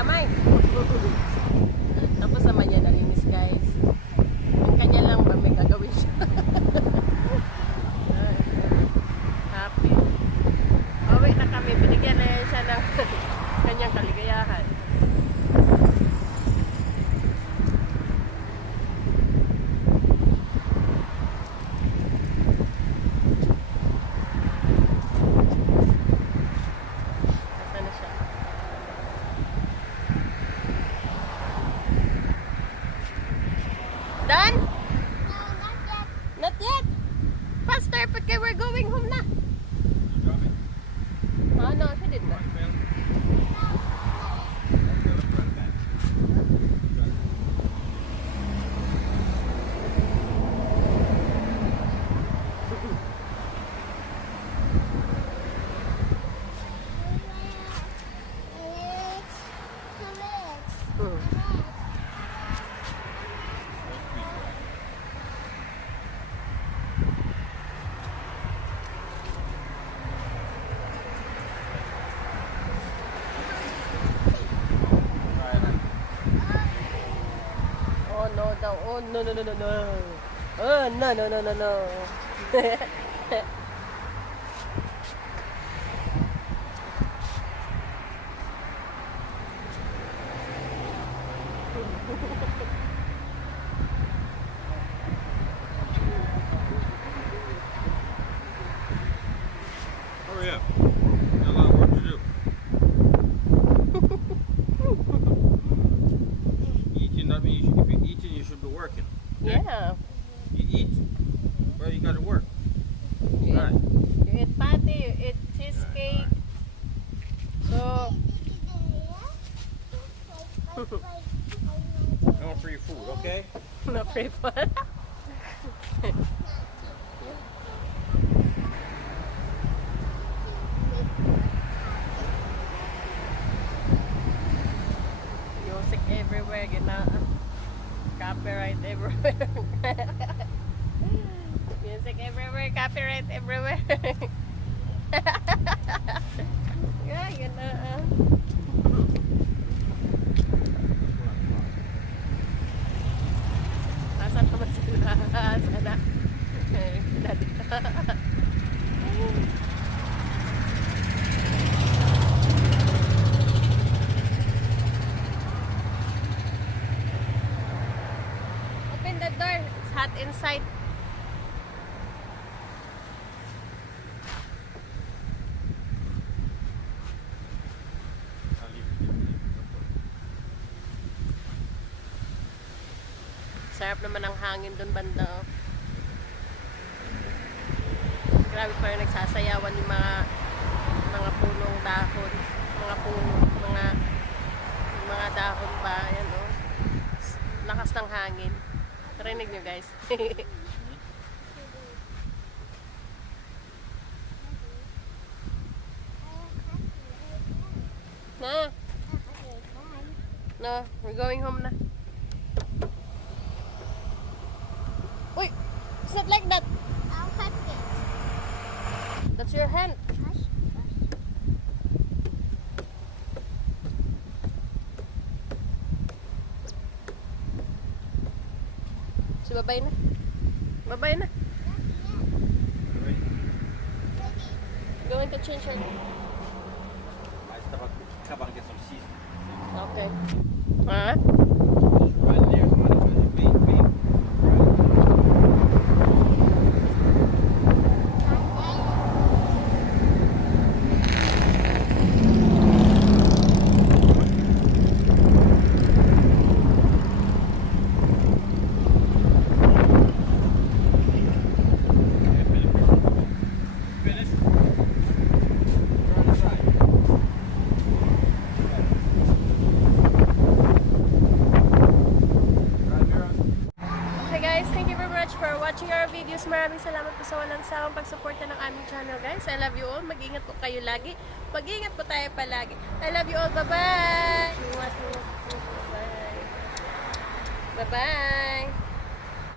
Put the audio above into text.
gamay. Tapos naman niya nalinis guys. Yung kanya lang ba may gagawin siya. Happy. Uwi na kami. Binigyan na yan siya ng kanyang kaligayahan. Done? No, not yet. Not yet. Faster, porque we're going home na. Oh, no, she did not. Oh no no no no no. Oh no no no no no. Hurry up. Got a lot of work to do. Eating, that means if you're eating, you should be working. Okay? Yeah. You eat, well, you got to work. You Right. eat patty, you eat cheesecake. So, No free food, okay? no free food. Music everywhere, copyright everywhere. Music everywhere, copyright everywhere. Yeah, Nasaan naman sila? Sana. Daddy. Open the door. It's hot inside. Sarap naman ang hangin dun banda. Oh. Grabe pa rin nagsasayawan yung mga punong dahon, mga dahon ba, yan oh. Lakas ng hangin. Narinig nyo guys. Na. No, we're going home na. Uy, it's not like that. I'll cut it. That's your hand. Hush, hush. So, babay na. Babay na. Going to change her. I stop at Cup and get some seasoning. Okay. Huh? Right there, somebody's going to clean. for watching our videos. Maraming salamat po sa walang sawang pagsuporta ng aming channel, guys. I love you all. Mag-ingat po kayo lagi. Mag-ingat po tayo palagi. I love you all. Bye-bye! Bye-bye!